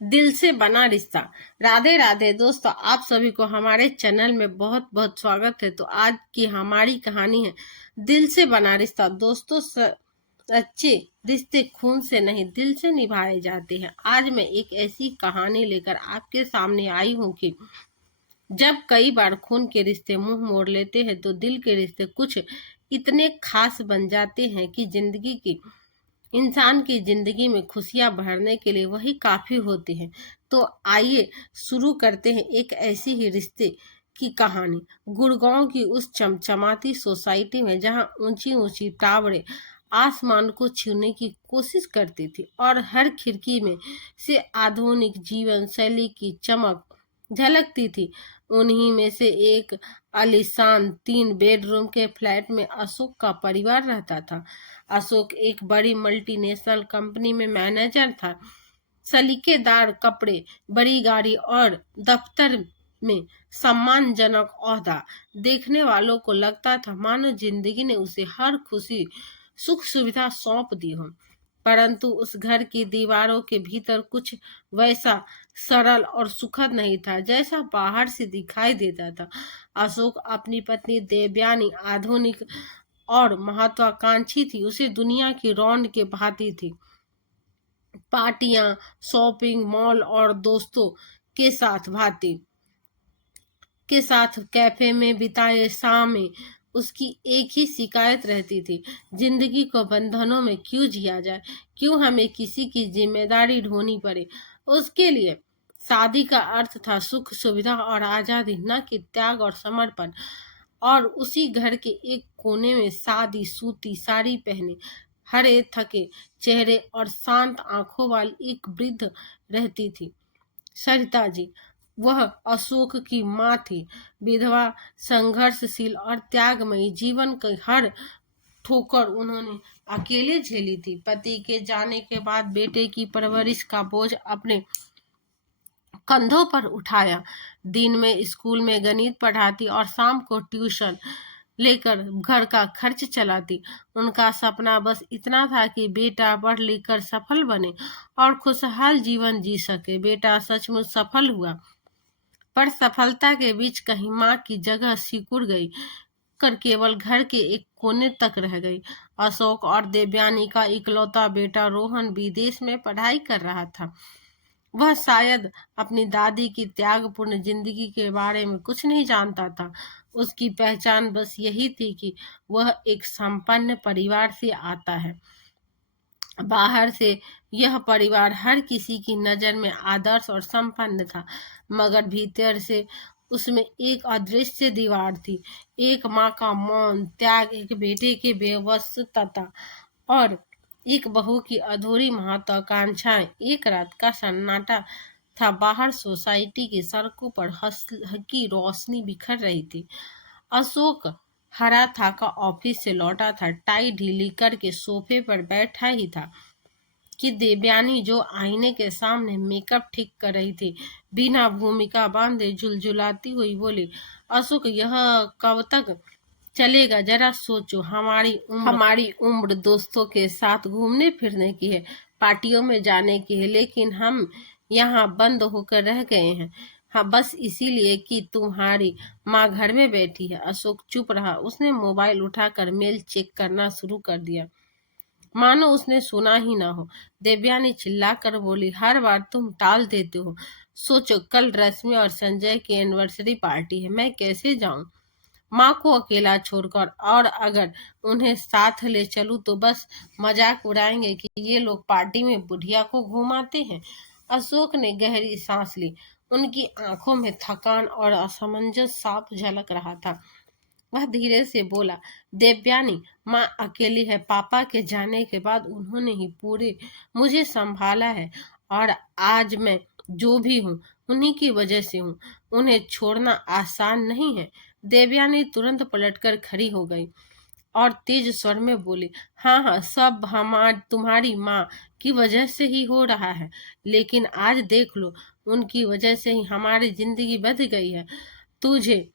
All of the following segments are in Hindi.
दिल से बना रिश्ता। राधे राधे दोस्तों, आप सभी को हमारे चैनल में बहुत बहुत स्वागत है। तो आज की हमारी कहानी है दिल से बना रिश्ता। दोस्तों, सच्चे रिश्ते खून से नहीं दिल से निभाए जाते हैं। आज मैं एक ऐसी कहानी लेकर आपके सामने आई हूँ कि जब कई बार खून के रिश्ते मुंह मोड़ लेते हैं तो दिल के रिश्ते कुछ इतने खास बन जाते हैं कि इंसान की जिंदगी में खुशियां भरने के लिए वही काफी होती है। तो आइए शुरू करते हैं एक ऐसी ही रिश्ते की कहानी। गुड़गांव की उस चमचमाती सोसाइटी में जहां ऊंची ऊंची टावरें आसमान को छूने की कोशिश करती थी और हर खिड़की में से आधुनिक जीवन शैली की चमक झलकती थी, उन्हीं में से एक आलीशान 3 बेडरूम के फ्लैट में अशोक का परिवार रहता था। अशोक एक बड़ी मल्टीनेशनल कंपनी में मैनेजर था। सलीकेदार कपड़े, बड़ी गाड़ी और दफ्तर में सम्मानजनक ओहदा देखने वालों को लगता था मानो जिंदगी ने उसे हर खुशी सुख सुविधा सौंप दी हो। परंतु उस घर की दीवारों के भीतर कुछ वैसा सरल और सुखद नहीं था जैसा बाहर से दिखाई देता था। अशोक अपनी पत्नी देवयानी आधुनिक और महत्वाकांक्षी थी। उसे दुनिया की रौनक के भांति थी। पार्टियां, शॉपिंग मॉल और दोस्तों के साथ कैफे में बिताए शामें उसकी एक ही शिकायत रहती थी, जिंदगी को बंधनों में क्यों जिया जाए, क्यों हमें किसी की जिम्मेदारी ढोनी पड़े। उसके लिए शादी का अर्थ था सुख सुविधा और आजादी, न कि त्याग और समर्पण। और उसी घर के एक कोने में सादी सूती साड़ी पहने, हरे थके चेहरे और शांत आंखों वाली एक वृद्ध रहती थी, सरिता जी। वह अशोक की माँ थी, विधवा, संघर्षशील और त्यागमयी। जीवन की हर ठोकर उन्होंने अकेले झेली थी। पति के जाने के बाद बेटे की परवरिश का बोझ अपने कंधों पर उठाया। दिन में स्कूल में गणित पढ़ाती और शाम को ट्यूशन लेकर घर का खर्च चलाती। उनका सपना बस इतना था कि बेटा पढ़ लिख कर सफल बने और खुशहाल जीवन जी सके। बेटा सचमुच सफल हुआ, पर सफलता के बीच कहीं माँ की जगह सिकुड़ गई कर केवल घर के एक कोने तक रह गई। अशोक और देवयानी का इकलौता बेटा रोहन विदेश में पढ़ाई कर रहा था। वह शायद अपनी दादी की त्यागपूर्ण जिंदगी के बारे में कुछ नहीं जानता था। उसकी पहचान बस यही थी कि वह एक संपन्न परिवार से आता है। बाहर से यह परिवार हर किसी की नजर में आदर्श और संपन्न था, मगर भीतर से उसमें एक अदृश्य दीवार थी। एक माँ का मौन त्याग, एक बेटे की बेवस्ता और एक बहू की अधूरी महत्वाकांक्षाएं। एक रात का सन्नाटा था। बाहर सोसाइटी की सड़कों पर हल्की रोशनी बिखर रही थी। अशोक हरा थाका ऑफिस से लौटा था, टाई ढीली करके सोफे पर बैठा ही था कि देवयानी, जो आईने के सामने मेकअप ठीक कर रही थी, बिना भूमिका बांधे झुलझुलाती हुई बोली, अशोक, यह कब तक चलेगा? जरा सोचो, हमारी उम्र दोस्तों के साथ घूमने फिरने की है, पार्टियों में जाने की है, लेकिन हम यहाँ बंद होकर रह गए हैं। हाँ, बस इसीलिए कि तुम्हारी माँ घर में बैठी है। अशोक चुप रहा। उसने मोबाइल उठाकर मेल चेक करना शुरू कर दिया, मानो उसने सुना ही ना हो। देवयानी चिल्लाकर बोली, हर बार तुम टाल देते हो। सोचो, कल रश्मि और संजय की एनिवर्सरी पार्टी है, मैं कैसे जाऊं माँ को अकेला छोड़कर? और अगर उन्हें साथ ले चलूं तो बस मजाक उड़ाएंगे कि ये लोग पार्टी में बुढ़िया को घुमाते हैं। अशोक ने गहरी सांस ली। उनकी आंखों में थकान और असमंजस साफ झलक रहा था। वह धीरे से बोला, देवयानी, माँ अकेली है। पापा के जाने के बाद उन्होंने ही पूरे मुझे संभाला है, और आज मैं जो भी हूँ उन्हीं की वजह से हूँ। उन्हें छोड़ना आसान नहीं है। देवयानी तुरंत पलटकर खड़ी हो गई और तेज स्वर में बोली, हाँ हाँ, सब तुम्हारी माँ की वजह से ही हो रहा है, लेकिन आज देख लो, उनकी वजह से ही हमारी जिंदगी बदल गई है। तुझे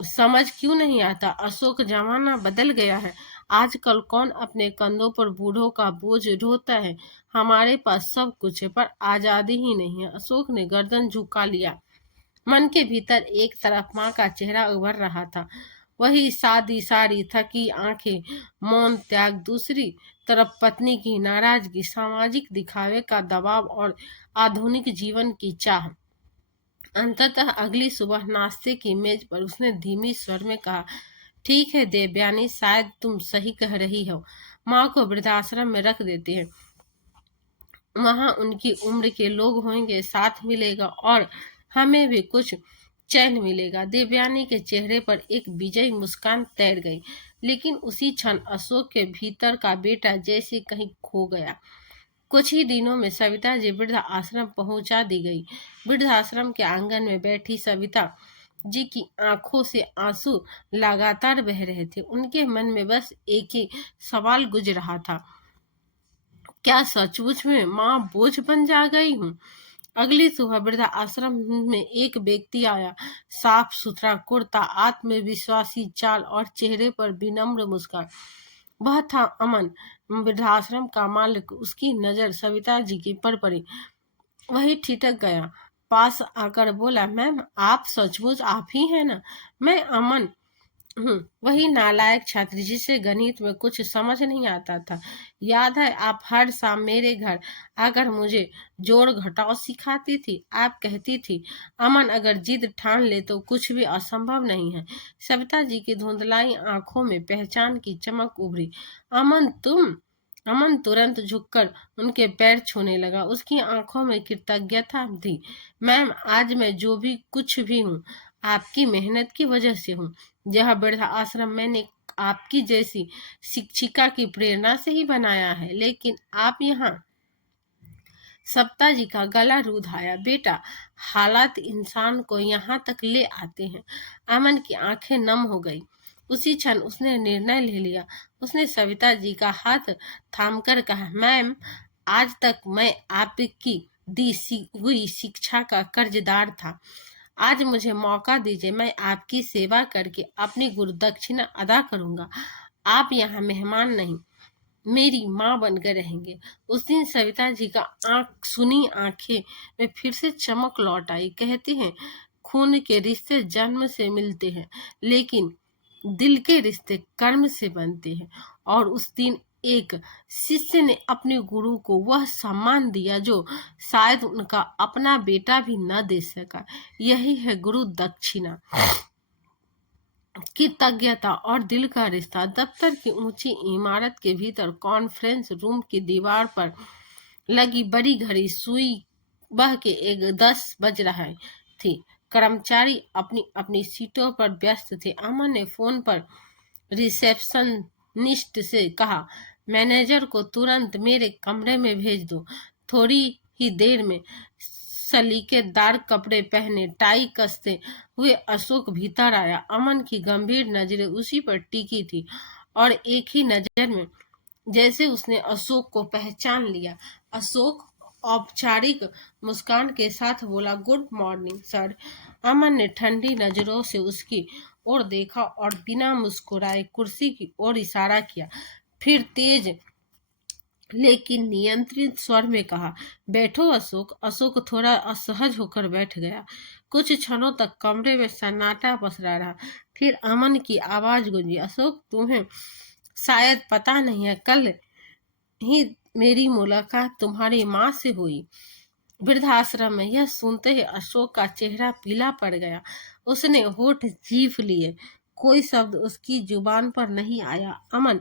समझ क्यों नहीं आता अशोक? जमाना बदल गया है, आजकल कौन अपने कंधों पर बूढ़ों का बोझ ढोता है। हमारे पास सब कुछ है पर आजादी ही नहीं है। अशोक ने गर्दन झुका लिया। मन के भीतर एक तरफ माँ का चेहरा उभर रहा था, वही सादी सारी थकी आंखें, मौन त्याग। दूसरी तरफ पत्नी की नाराजगी, सामाजिक दिखावे का दबाव और आधुनिक जीवन की चाह। अंततः अगली सुबह नाश्ते की मेज पर उसने धीमी स्वर में कहा, ठीक है देवयानी, शायद तुम सही कह रही हो। माँ को वृद्धाश्रम में रख देते हैं, वहां उनकी उम्र के लोग होंगे, साथ मिलेगा और हमें भी कुछ चैन मिलेगा। देवयानी के चेहरे पर एक विजयी मुस्कान तैर गई, लेकिन उसी क्षण अशोक के भीतर का बेटा जैसे कहीं खो गया। कुछ ही दिनों में सविता जी वृद्ध आश्रम पहुंचा दी गई। वृद्धाश्रम के आंगन में बैठी सविता जी की आंखों से आंसू लगातार बह रहे थे। उनके मन में बस एक ही सवाल गुज रहा था, क्या सचमुच में माँ बोझ बन जा गई हूँ। अगली सुबह वृद्धा आश्रम में एक व्यक्ति आया, साफ सुथरा कुर्ता, आत्मविश्वासी चाल और चेहरे पर विनम्र मुस्कान। वह था अमन, वृद्धाश्रम का मालिक। उसकी नजर सविता जी की पर पड़ी। वही ठिठक गया, पास आकर बोला, मैम आप सचमुच आप ही हैं ना? मैं अमन हूँ, वही नालायक छात्र जिसे गणित में कुछ समझ नहीं आता था। याद है आप हर शाम मेरे घर आकर मुझे जोड़ घटाव सिखाती थी। आप कहती थी, अमन अगर जिद ठान ले तो कुछ भी असंभव नहीं है। सविता जी की धुंधलाई आंखों में पहचान की चमक उभरी। अमन तुम? अमन तुरंत झुककर उनके पैर छूने लगा। उसकी आंखों में कृतज्ञता थी। मैम आज मैं जो भी कुछ भी हूँ आपकी मेहनत की वजह से हूँ। यह वृद्धा आश्रम मैंने आपकी जैसी शिक्षिका की प्रेरणा से ही बनाया है। लेकिन आप यहाँ, सप्ता जी का गला रुधाया, बेटा हालात इंसान को यहाँ तक ले आते हैं। अमन की आंखें नम हो गई। उसी क्षण उसने निर्णय ले लिया। उसने सविता जी का हाथ थामकर कहा, मैम आज तक मैं आपकी दी हुई शिक्षा का कर्जदार था। आज मुझे मौका दीजिए, मैं आपकी सेवा करके अपनी गुरु दक्षिणा अदा करूंगा। आप यहाँ मेहमान नहीं, मेरी माँ बनकर रहेंगे। उस दिन सविता जी का सुनी आंखें में फिर से चमक लौट आई। कहते हैं खून के रिश्ते जन्म से मिलते हैं, लेकिन दिल के रिश्ते कर्म से बनते हैं। और उस दिन एक शिष्य ने अपने गुरु को वह सम्मान दिया जो शायद उनका अपना बेटा भी न दे सका। यही है गुरु दक्षिणा, कृतज्ञता और दिल का रिश्ता। दफ्तर की ऊंची इमारत के भीतर कॉन्फ्रेंस रूम की दीवार पर लगी बड़ी घड़ी सुई बह के 10 बज रहा थी। कर्मचारी अपनी अपनी सीटों पर व्यस्त थे। अमन ने फोन पर रिसेप्शनिस्ट से कहा, मैनेजर को तुरंत मेरे कमरे में भेज दो। थोड़ी ही देर में सलीकेदार कपड़े पहने, टाई कसते हुए अशोक भीतर आया। अमन की गंभीर नजरें उसी पर टिकी थी और एक ही नजर में जैसे उसने अशोक को पहचान लिया। अशोक औपचारिक मुस्कान के साथ बोला, गुड मॉर्निंग सर। अमन ने ठंडी नजरों से उसकी ओर देखा और बिना मुस्कुराए कुर्सी की ओर इशारा किया। फिर तेज लेकिन नियंत्रित स्वर में कहा, बैठो अशोक। अशोक थोड़ा असहज होकर बैठ गया। कुछ क्षणों तक कमरे में सन्नाटा पसरा रहा। फिर अमन की आवाज गूंजी, अशोक तुम्हें शायद पता नहीं है, कल ही मेरी मुलाकात तुम्हारी माँ से हुई वृद्धाश्रम में। यह सुनते ही अशोक का चेहरा पीला पड़ गया। उसने होठ चीफ लिए, कोई शब्द उसकी जुबान पर नहीं आया। अमन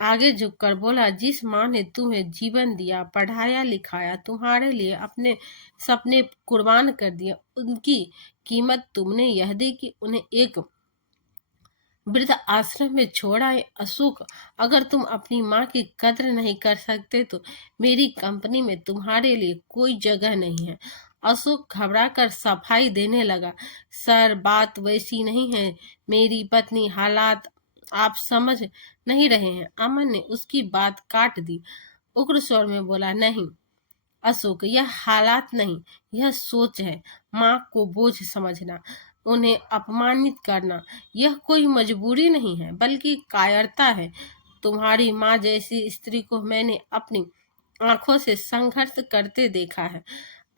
आगे झुककर बोला, जिस माँ ने तुम्हें जीवन दिया, पढ़ाया लिखाया, तुम्हारे लिए अपने सपने कुर्बान कर दिए, उनकी कीमत तुमने यह दी कि उन्हें एक वृद्ध आश्रम में छोड़ा है। अशोक अगर तुम अपनी माँ की कद्र नहीं कर सकते तो मेरी कंपनी में तुम्हारे लिए कोई जगह नहीं है। अशोक घबराकर सफाई देने लगा, सर बात वैसी नहीं है, मेरी पत्नी, हालात आप समझ नहीं रहे हैं। अमन ने उसकी बात काट दी, उग्र स्वर में बोला, नहीं अशोक, यह हालात नहीं, यह सोच है। माँ को बोझ समझना, उन्हें अपमानित करना, यह कोई मजबूरी नहीं है बल्कि कायरता है। तुम्हारी माँ जैसी स्त्री को मैंने अपनी आंखों से संघर्ष करते देखा है।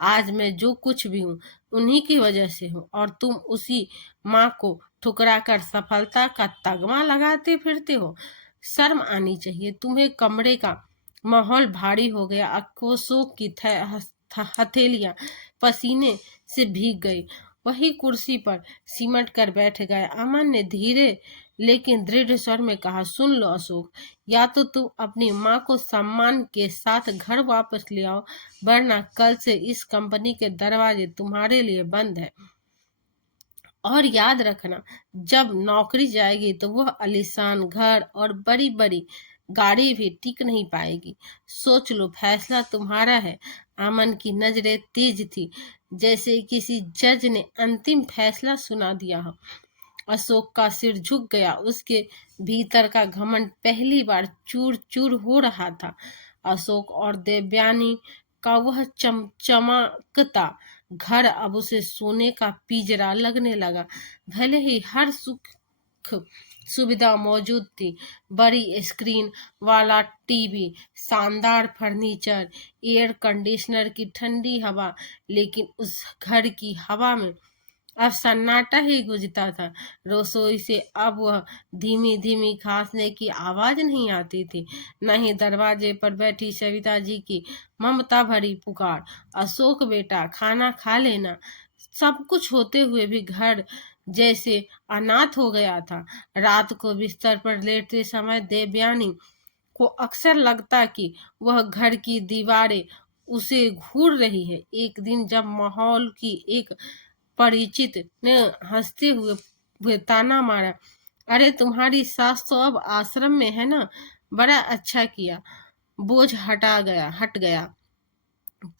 आज मैं जो कुछ भी हूँ उन्हीं की वजह से हूँ, और तुम उसी माँ को ठुकरा कर सफलता का तगमा लगाते फिरते हो। शर्म आनी चाहिए तुम्हें। कमरे का माहौल भारी हो गया। अशोक की हथेलियां पसीने से भीग गई। वही कुर्सी पर सिमट कर बैठ गए। अमन ने धीरे लेकिन दृढ़ स्वर में कहा, सुन लो अशोक, या तो तुम अपनी माँ को सम्मान के साथ घर वापस ले आओ, वरना कल से इस कंपनी के दरवाजे तुम्हारे लिए बंद है। और याद रखना, जब नौकरी जाएगी तो वह आलीशान घर और बड़ी बड़ी गाड़ी भी टिक नहीं पाएगी। सोच लो, फैसला तुम्हारा है। अमन की नजरें तेज थी, जैसे किसी जज ने अंतिम फैसला सुना दिया हो। अशोक का सिर झुक गया। उसके भीतर का घमंड पहली बार चूर चूर हो रहा था। अशोक और देवयानी का वह चमचमाकता घर अब उसे सोने का पिंजरा लगने लगा। भले ही हर सुख सुविधा मौजूद थी, बड़ी स्क्रीन वाला टीवी, शानदार फर्नीचर, एयर कंडीशनर की ठंडी हवा, लेकिन उस घर की हवा में अब सन्नाटा ही गूंजता था। रसोई से अब वह धीमी धीमी खांसने की आवाज नहीं आती थी, न ही दरवाजे पर बैठी सविता जी की ममता भरी पुकार, अशोक बेटा खाना खा लेना। सब कुछ होते हुए भी घर जैसे अनाथ हो गया था। रात को बिस्तर पर लेटते समय देवयानी को अक्सर लगता कि वह घर की दीवारें उसे घूर रही है। एक दिन जब माहौल की एक परिचित ने हंसते हुए ताना मारा, अरे तुम्हारी सास तो अब आश्रम में है ना, बड़ा अच्छा किया। बोझ हट गया।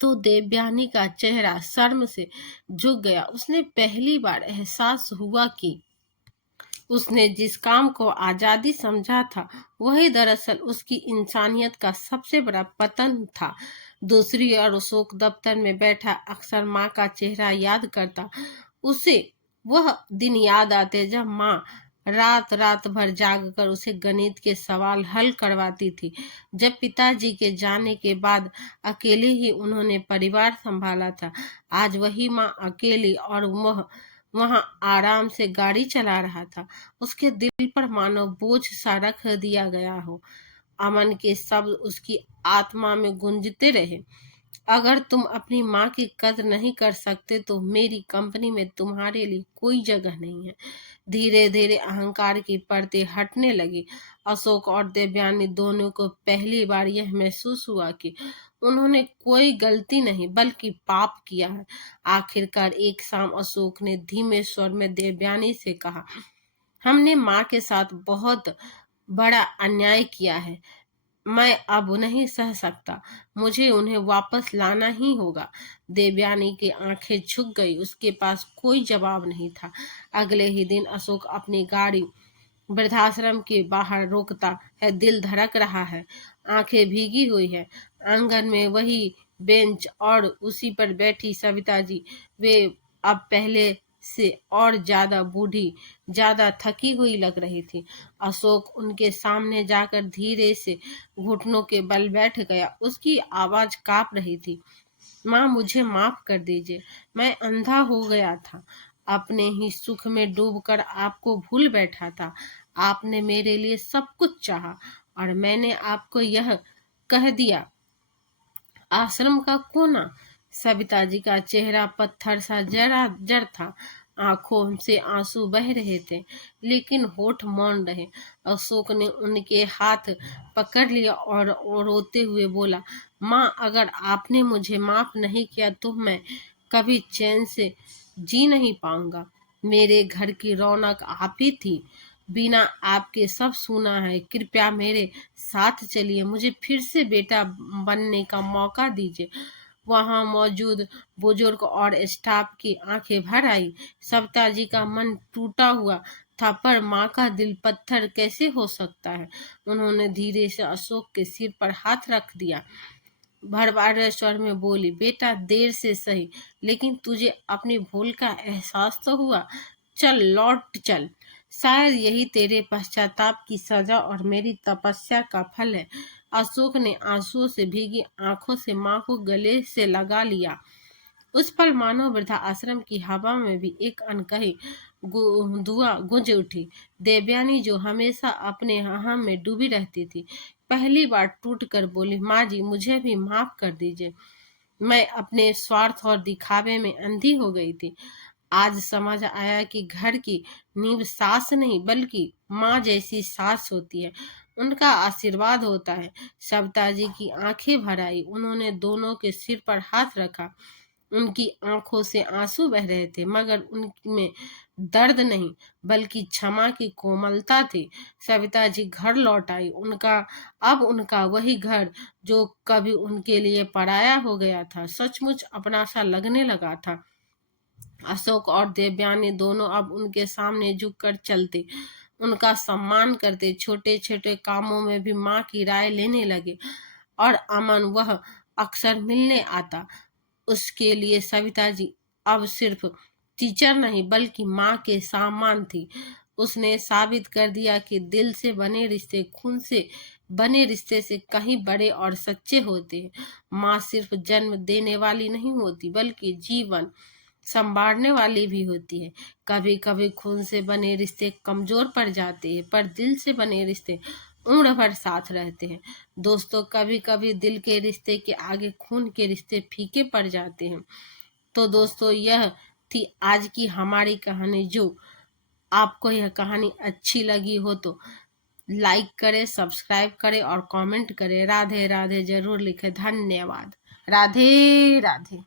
तो देवयानी का चेहरा शर्म से झुक गया। उसने पहली बार एहसास हुआ कि उसने जिस काम को आजादी समझा था, वही दरअसल उसकी इंसानियत का सबसे बड़ा पतन था। दूसरी ओर अशोक दफ्तर में बैठा अक्सर माँ का चेहरा याद करता। उसे वह दिन याद आते जब माँ रात रात भर जागकर उसे गणित के सवाल हल करवाती थी। जब पिताजी के जाने के बाद अकेले ही उन्होंने परिवार संभाला था। आज वही माँ अकेली और वह वहां आराम से गाड़ी चला रहा था। उसके दिल पर मानो बोझ सा रख दिया गया हो। अमन के शब्द उसकी आत्मा में गूंजते रहे, अगर तुम अपनी माँ की कदर नहीं कर सकते तो मेरी कंपनी में तुम्हारे लिए कोई जगह नहीं है। धीरे धीरे अहंकार की परतें हटने लगी। अशोक और देवयानी दोनों को पहली बार यह महसूस हुआ कि उन्होंने कोई गलती नहीं बल्कि पाप किया है। आखिरकार एक शाम अशोक ने धीमे स्वर में देवयानी से कहा, हमने माँ के साथ बहुत बड़ा अन्याय किया है। मैं अब नहीं सह सकता। मुझे उन्हें वापस लाना ही होगा। देवयानी की आंखें झुक गई। उसके पास कोई जवाब नहीं था। अगले ही दिन अशोक अपनी गाड़ी वृद्धाश्रम के बाहर रोकता है। दिल धड़क रहा है, आंखें भीगी हुई है। आंगन में वही बेंच और उसी पर बैठी सविता जी। वे अब पहले से और ज्यादा बूढ़ी, ज्यादा थकी हुई लग रही थी। अशोक उनके सामने जाकर धीरे से घुटनों के बल बैठ गया। उसकी आवाज कांप रही थी, माँ मुझे माफ कर दीजिए। मैं अंधा हो गया था, अपने ही सुख में डूबकर आपको भूल बैठा था। आपने मेरे लिए सब कुछ चाहा और मैंने आपको यह कह दिया। आश्रम का कोना। सविता जी का चेहरा पत्थर सा जरा जड़ था। आंखों से आंसू बह रहे थे, लेकिन होठ मौन रहे। अशोक ने उनके हाथ पकड़ लिया और रोते हुए बोला, माँ अगर आपने मुझे माफ नहीं किया तो मैं कभी चैन से जी नहीं पाऊंगा। मेरे घर की रौनक आप ही थी, बिना आपके सब सुना है। कृपया मेरे साथ चलिए, मुझे फिर से बेटा बनने का मौका दीजिए। वहां मौजूद बुजुर्ग और स्टाफ की आंखें भर आई। सविता जी का मन टूटा हुआ था, पर माँ का दिल पत्थर कैसे हो सकता है। उन्होंने धीरे से अशोक के सिर पर हाथ रख दिया। भरभरे स्वर में बोली, बेटा देर से सही, लेकिन तुझे अपनी भूल का एहसास तो हुआ। चल लौट चल। शायद यही तेरे पश्चाताप की सजा और मेरी तपस्या का फल है। अशोक ने आंसुओं से भीगी आंखों से माँ को गले से लगा लिया। उस पल मानो वृद्धा आश्रम की हवा में भी एक अनकही दुआ गूंज उठी। देवयानी, जो हमेशा अपने अहम में डूबी रहती थी, पहली बार टूट कर बोली, माँ जी, मुझे भी माफ कर दीजिए। मैं अपने स्वार्थ और दिखावे में अंधी हो गई थी। आज समझ आया कि घर की नींव सास नहीं बल्कि माँ जैसी सास होती है। उनका आशीर्वाद होता है। सविता जी की आंखें भर आई। उन्होंने दोनों के सिर पर हाथ रखा। उनकी आंखों से आंसू बह रहे थे, मगर उनमें दर्द नहीं बल्कि क्षमा की कोमलता थी। सविता जी घर लौट आई। उनका वही घर जो कभी उनके लिए पराया हो गया था, सचमुच अपना सा लगने लगा था। अशोक और देवयानी दोनों अब उनके सामने झुककर चलते, उनका सम्मान करते, छोटे छोटे कामों में भी माँ की राय लेने लगे। और अमन, वह अक्सर मिलने आता। उसके लिए सविता जी अब सिर्फ टीचर नहीं बल्कि माँ के समान थी। उसने साबित कर दिया कि दिल से बने रिश्ते खून से बने रिश्ते से कहीं बड़े और सच्चे होते हैं। माँ सिर्फ जन्म देने वाली नहीं होती बल्कि जीवन संवारने वाली भी होती है। कभी कभी खून से बने रिश्ते कमजोर पड़ जाते हैं, पर दिल से बने रिश्ते उम्र भर साथ रहते हैं। दोस्तों, कभी कभी दिल के रिश्ते के आगे खून के रिश्ते फीके पड़ जाते हैं। तो दोस्तों, यह थी आज की हमारी कहानी। जो आपको यह कहानी अच्छी लगी हो तो लाइक करें, सब्सक्राइब करें और कमेंट करें। राधे राधे जरूर लिखें। धन्यवाद। राधे राधे।